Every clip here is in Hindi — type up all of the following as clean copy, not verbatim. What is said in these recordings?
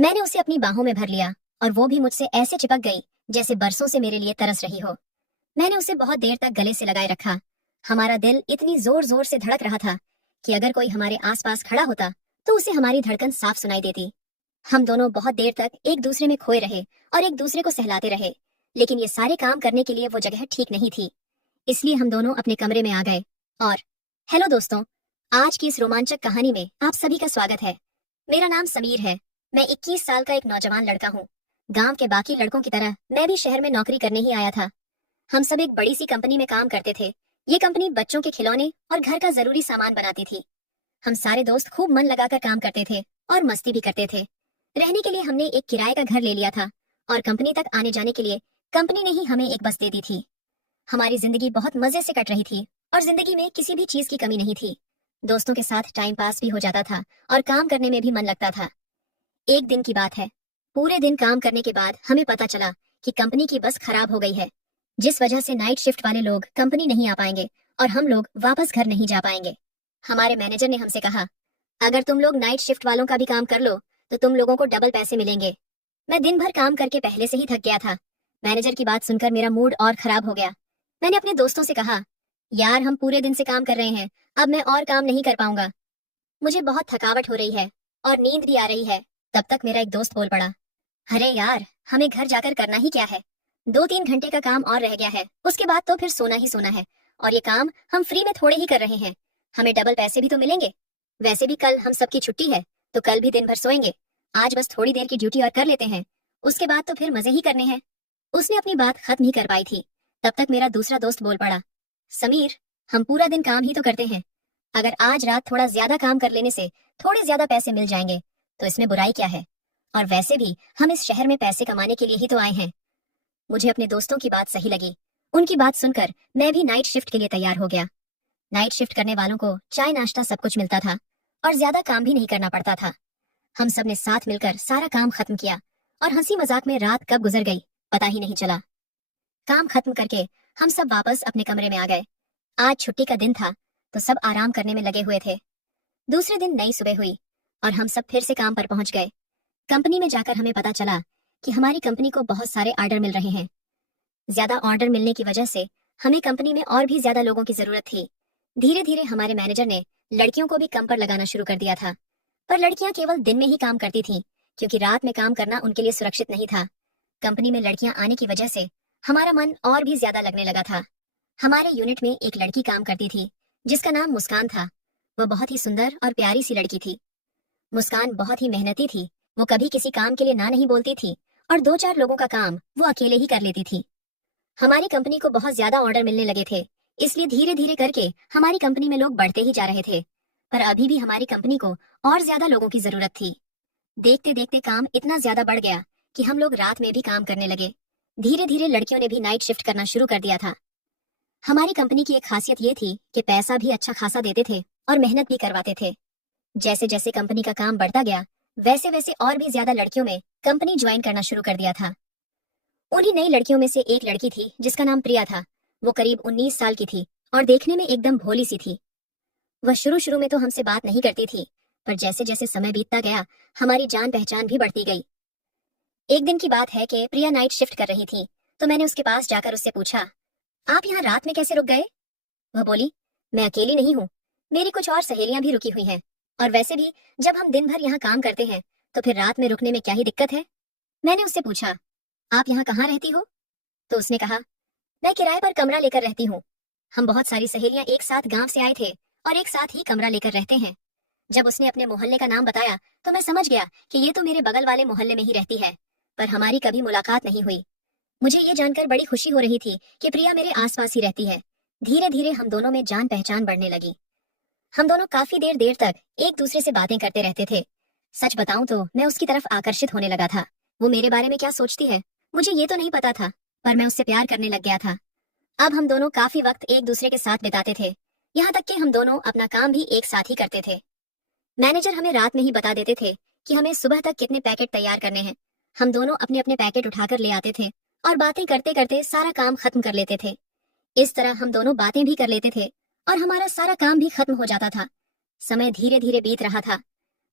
मैंने उसे अपनी बाहों में भर लिया और वो भी मुझसे ऐसे चिपक गई जैसे बरसों से मेरे लिए तरस रही हो। मैंने उसे बहुत देर तक गले से लगाए रखा। हमारा दिल इतनी जोर जोर से धड़क रहा था कि अगर कोई हमारे आसपास खड़ा होता तो उसे हमारी धड़कन साफ सुनाई देती। हम दोनों बहुत देर तक एक दूसरे में खोए रहे और एक दूसरे को सहलाते रहे, लेकिन ये सारे काम करने के लिए वो जगह ठीक नहीं थी। इसलिए हम दोनों अपने कमरे में आ गए और हेलो दोस्तों, आज की इस रोमांचक कहानी में आप सभी का स्वागत है। मेरा नाम समीर है। मैं 21 साल का एक नौजवान लड़का हूँ। गांव के बाकी लड़कों की तरह मैं भी शहर में नौकरी करने ही आया था। हम सब एक बड़ी सी कंपनी में काम करते थे। ये कंपनी बच्चों के खिलौने और घर का जरूरी सामान बनाती थी। हम सारे दोस्त खूब मन लगाकर काम करते थे और मस्ती भी करते थे। रहने के लिए हमने एक किराए का घर ले लिया था और कंपनी तक आने जाने के लिए कंपनी ने ही हमें एक बस दे दी थी। हमारी जिंदगी बहुत मजे से कट रही थी और जिंदगी में किसी भी चीज की कमी नहीं थी। दोस्तों के साथ टाइम पास भी हो जाता था और काम करने में भी मन लगता था। एक दिन की बात है। पूरे दिन काम करने के बाद हमें पता चला कि कंपनी की बस खराब हो गई है, जिस वजह से नाइट शिफ्ट वाले लोग कंपनी नहीं आ पाएंगे और हम लोग वापस घर नहीं जा पाएंगे। हमारे मैनेजर ने हमसे कहा, अगर तुम लोग नाइट शिफ्ट वालों का भी काम कर लो तो तुम लोगों को डबल पैसे मिलेंगे। मैं दिन भर काम करके पहले से ही थक गया था। मैनेजर की बात सुनकर मेरा मूड और खराब हो गया। मैंने अपने दोस्तों से कहा, यार हम पूरे दिन से काम कर रहे हैं, अब मैं और काम नहीं कर पाऊंगा। मुझे बहुत थकावट हो रही है और नींद भी आ रही है। तब तक मेरा एक दोस्त बोल पड़ा, अरे यार, हमें घर जाकर करना ही क्या है, 2-3 घंटे का काम और रह गया है, उसके बाद तो फिर सोना ही सोना है। और ये काम हम फ्री में थोड़े ही कर रहे हैं, हमें डबल पैसे भी तो मिलेंगे। वैसे भी कल हम सबकी छुट्टी है, तो कल भी दिन भर सोएंगे। आज बस थोड़ी देर की ड्यूटी और कर लेते हैं, उसके बाद तो फिर मजे ही करने हैं। उसने अपनी बात खत्म ही कर पाई थी, तब तक मेरा दूसरा दोस्त बोल पड़ा, समीर, हम पूरा दिन काम ही तो करते हैं। अगर आज रात थोड़ा ज्यादा काम कर लेने से थोड़े ज्यादा पैसे मिल जाएंगे तो इसमें बुराई क्या है। और वैसे भी हम इस शहर में पैसे कमाने के लिए ही तो आए हैं। मुझे अपने दोस्तों की बात सही लगी। उनकी बात सुनकर मैं भी नाइट शिफ्ट के लिए तैयार हो गया। नाइट शिफ्ट करने वालों को चाय नाश्ता सब कुछ मिलता था और ज्यादा काम भी नहीं करना पड़ता था। हम सब ने साथ मिलकर सारा काम खत्म किया और हंसी मजाक में रात कब गुजर गई पता ही नहीं चला। काम खत्म करके हम सब वापस अपने कमरे में आ गए। आज छुट्टी का दिन था तो सब आराम करने में लगे हुए थे। दूसरे दिन नई सुबह हुई और हम सब फिर से काम पर पहुंच गए। कंपनी में जाकर हमें पता चला कि हमारी कंपनी को बहुत सारे ऑर्डर मिल रहे हैं। ज्यादा ऑर्डर मिलने की वजह से हमें कंपनी में और भी ज्यादा लोगों की जरूरत थी। धीरे धीरे हमारे मैनेजर ने लड़कियों को भी कम पर लगाना शुरू कर दिया था। पर लड़कियां केवल दिन में ही काम करती थीं, क्योंकि रात में काम करना उनके लिए सुरक्षित नहीं था। कंपनी में लड़कियां आने की वजह से हमारा मन और भी ज्यादा लगने लगा था। हमारे यूनिट में एक लड़की काम करती थी जिसका नाम मुस्कान था। वह बहुत ही सुंदर और प्यारी सी लड़की थी। मुस्कान बहुत ही मेहनती थी। वो कभी किसी काम के लिए ना नहीं बोलती थी और 2-4 लोगों का काम वो अकेले ही कर लेती थी। हमारी कंपनी को बहुत ज्यादा ऑर्डर मिलने लगे थे, इसलिए धीरे धीरे करके हमारी कंपनी में लोग बढ़ते ही जा रहे थे। पर अभी भी हमारी कंपनी को और ज्यादा लोगों की जरूरत थी। देखते देखते काम इतना ज्यादा बढ़ गया कि हम लोग रात में भी काम करने लगे। धीरे धीरे लड़कियों ने भी नाइट शिफ्ट करना शुरू कर दिया था। हमारी कंपनी की एक खासियत ये थी कि पैसा भी अच्छा खासा देते थे और मेहनत भी करवाते थे। जैसे जैसे कंपनी का काम बढ़ता गया वैसे वैसे और भी ज्यादा लड़कियों में कंपनी ज्वाइन करना शुरू कर दिया था। उन्हीं नई लड़कियों में से एक लड़की थी जिसका नाम प्रिया था। वो करीब 19 साल की थी और देखने में एकदम भोली सी थी। वह शुरू शुरू में तो हमसे बात नहीं करती थी, पर जैसे जैसे समय बीतता गया हमारी जान पहचान भी बढ़ती गई। एक दिन की बात है कि प्रिया नाइट शिफ्ट कर रही थी, तो मैंने उसके पास जाकर उससे पूछा, आप यहाँ रात में कैसे रुक गए? वह बोली, मैं अकेली नहीं हूँ, मेरी कुछ और सहेलियां भी रुकी हुई हैं। और वैसे भी जब हम दिन भर यहाँ काम करते हैं तो फिर रात में रुकने में क्या ही दिक्कत है। मैंने उससे पूछा, आप यहाँ कहाँ रहती हो? तो उसने कहा, मैं किराए पर कमरा लेकर रहती हूँ। हम बहुत सारी सहेलियां एक साथ गांव से आए थे और एक साथ ही कमरा लेकर रहते हैं। जब उसने अपने मोहल्ले का नाम बताया तो मैं समझ गया कि ये तो मेरे बगल वाले मोहल्ले में ही रहती है, पर हमारी कभी मुलाकात नहीं हुई। मुझे ये जानकर बड़ी खुशी हो रही थी कि प्रिया मेरे आसपास ही रहती है। धीरे धीरे हम दोनों में जान पहचान बढ़ने लगी। हम दोनों काफी देर देर तक एक दूसरे से बातें करते रहते थे। सच बताऊं तो मैं उसकी तरफ आकर्षित होने लगा था। वो मेरे बारे में क्या सोचती है मुझे ये तो नहीं पता था, पर मैं उससे प्यार करने लग गया था। अब हम दोनों काफी वक्त एक दूसरे के साथ बिताते थे, यहाँ तक कि हम दोनों अपना काम भी एक साथ ही करते थे। मैनेजर हमें रात में ही बता देते थे कि हमें सुबह तक कितने पैकेट तैयार करने हैं। हम दोनों अपने अपने पैकेट उठाकर ले आते थे और बातें करते करते सारा काम खत्म कर लेते थे। इस तरह हम दोनों बातें भी कर लेते थे और हमारा सारा काम भी खत्म हो जाता था। समय धीरे धीरे बीत रहा था,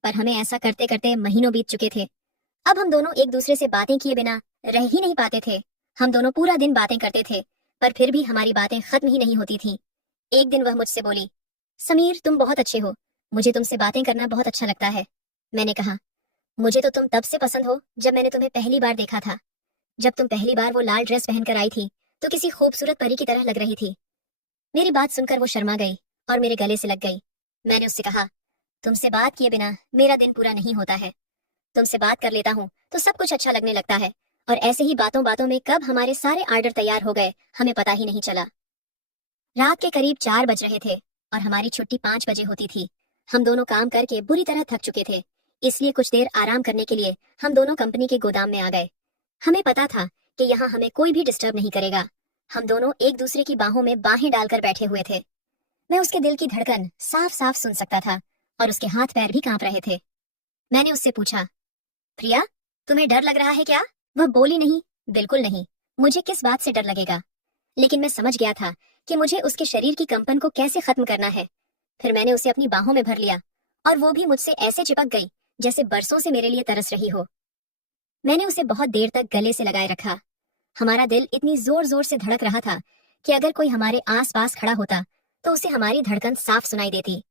पर हमें ऐसा करते करते महीनों बीत चुके थे। अब हम दोनों एक दूसरे से बातें किए बिना रह ही नहीं पाते थे। हम दोनों पूरा दिन बातें करते थे, पर फिर भी हमारी बातें खत्म ही नहीं होती थीं। एक दिन वह मुझसे बोली, समीर तुम बहुत अच्छे हो, मुझे तुमसे बातें करना बहुत अच्छा लगता है। मैंने कहा, मुझे तो तुम तब से पसंद हो जब मैंने तुम्हें पहली बार देखा था। जब तुम पहली बार वो लाल ड्रेस पहनकर आई थी तो किसी खूबसूरत परी की तरह लग रही थी। मेरी बात सुनकर वो शर्मा गई और मेरे गले से लग गई। मैंने उससे कहा, तुमसे बात किए बिना मेरा दिन पूरा नहीं होता है। तुमसे बात कर लेता हूँ तो सब कुछ अच्छा लगने लगता है, और ऐसे ही बातों बातों में कब हमारे सारे आर्डर तैयार हो गए हमें पता ही नहीं चला। रात के करीब 4 बज रहे थे और हमारी छुट्टी 5 बजे होती थी। हम दोनों काम करके बुरी तरह थक चुके थे, इसलिए कुछ देर आराम करने के लिए हम दोनों कंपनी के गोदाम में आ गए। हमें पता था कि यहाँ हमें कोई भी डिस्टर्ब नहीं करेगा। हम दोनों एक दूसरे की बाहों में बाहें डालकर बैठे हुए थे। मैं उसके दिल की धड़कन साफ साफ सुन सकता था और उसके हाथ पैर भी कांप रहे थे। मैंने उससे पूछा, प्रिया, तुम्हें डर लग रहा है क्या? वह बोली, नहीं, बिल्कुल नहीं, मुझे किस बात से डर लगेगा। लेकिन मैं समझ गया था कि मुझे उसके शरीर की कंपन को कैसे खत्म करना है। फिर मैंने उसे अपनी बाहों में भर लिया और वो भी मुझसे ऐसे चिपक गई जैसे बरसों से मेरे लिए तरस रही हो। मैंने उसे बहुत देर तक गले से लगाए रखा। हमारा दिल इतनी जोर जोर से धड़क रहा था कि अगर कोई हमारे आस पास खड़ा होता तो उसे हमारी धड़कन साफ सुनाई देती।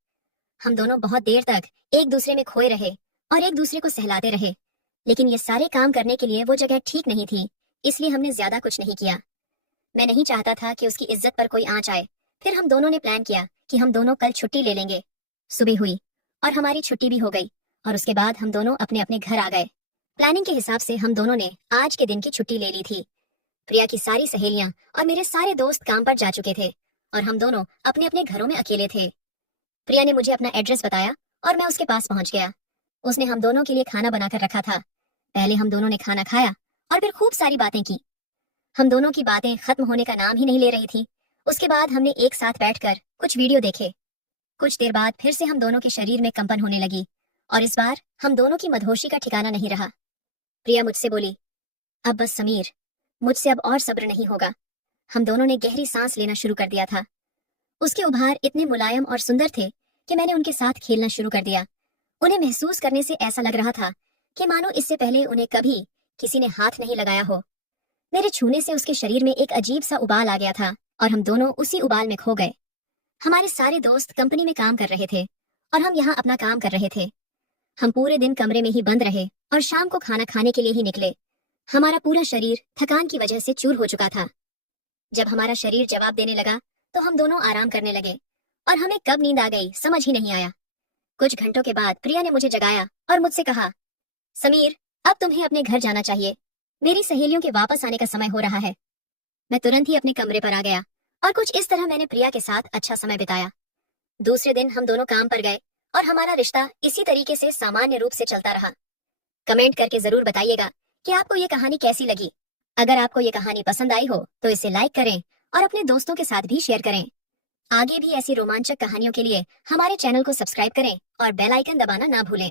हम दोनों बहुत देर तक एक दूसरे में खोए रहे और एक दूसरे को सहलाते रहे, लेकिन ये सारे काम करने के लिए वो जगह ठीक नहीं थी, इसलिए हमने ज्यादा कुछ नहीं किया। मैं नहीं चाहता था कि उसकी इज्जत पर कोई आंच आए। फिर हम दोनों ने प्लान किया कि हम दोनों कल छुट्टी ले लेंगे। सुबह हुई और हमारी छुट्टी भी हो गई और उसके बाद हम दोनों अपने अपने घर आ गए। प्लानिंग के हिसाब से हम दोनों ने आज के दिन की छुट्टी ले ली थी। प्रिया की सारी सहेलियां और मेरे सारे दोस्त काम पर जा चुके थे और हम दोनों अपने अपने घरों में अकेले थे। प्रिया ने मुझे अपना एड्रेस बताया और मैं उसके पास पहुंच गया। उसने हम दोनों के लिए खाना बनाकर रखा था। पहले हम दोनों ने खाना खाया और फिर खूब सारी बातें की। हम दोनों की बातें खत्म होने का नाम ही नहीं ले रही थी। उसके बाद हमने एक साथ बैठकर कुछ वीडियो देखे। कुछ देर बाद फिर से हम दोनों के शरीर में कंपन होने लगी और इस बार हम दोनों की मदहोशी का ठिकाना नहीं रहा। प्रिया मुझसे बोली, अब बस समीर, मुझसे अब और सब्र नहीं होगा। हम दोनों ने गहरी सांस लेना शुरू कर दिया था। उसके उभार इतने मुलायम और सुंदर थे कि मैंने उनके साथ खेलना शुरू कर दिया। उन्हें महसूस करने से ऐसा लग रहा था कि मानो इससे पहले उन्हें कभी किसी ने हाथ नहीं लगाया हो। मेरे छूने से उसके शरीर में एक अजीब सा उबाल आ गया था और हम दोनों उसी उबाल में खो गए। हमारे सारे दोस्त कंपनी में काम कर रहे थे और हम यहाँ अपना काम कर रहे थे। हम पूरे दिन कमरे में ही बंद रहे और शाम को खाना खाने के लिए ही निकले। हमारा पूरा शरीर थकान की वजह से चूर हो चुका था। जब हमारा शरीर जवाब देने लगा तो हम दोनों आराम करने लगे और हमें कब नींद आ गई समझ ही नहीं आया। कुछ घंटों के बाद प्रिया ने मुझे जगाया और मुझसे कहा, समीर, अब तुम्हें अपने घर जाना चाहिए। मेरी सहेलियों के वापस आने का समय हो रहा है। मैं तुरंत ही अपने कमरे पर आ गया और कुछ इस तरह मैंने प्रिया के साथ अच्छा समय बिताया। दूसरे दिन हम दोनों काम पर गए और हमारा रिश्ता इसी तरीके से सामान्य रूप से चलता रहा। कमेंट करके जरूर बताइएगा कि आपको ये कहानी कैसी लगी। अगर आपको ये कहानी पसंद आई हो तो इसे लाइक करें और अपने दोस्तों के साथ भी शेयर करें। आगे भी ऐसी रोमांचक कहानियों के लिए हमारे चैनल को सब्सक्राइब करें और बेल आइकन दबाना ना भूलें।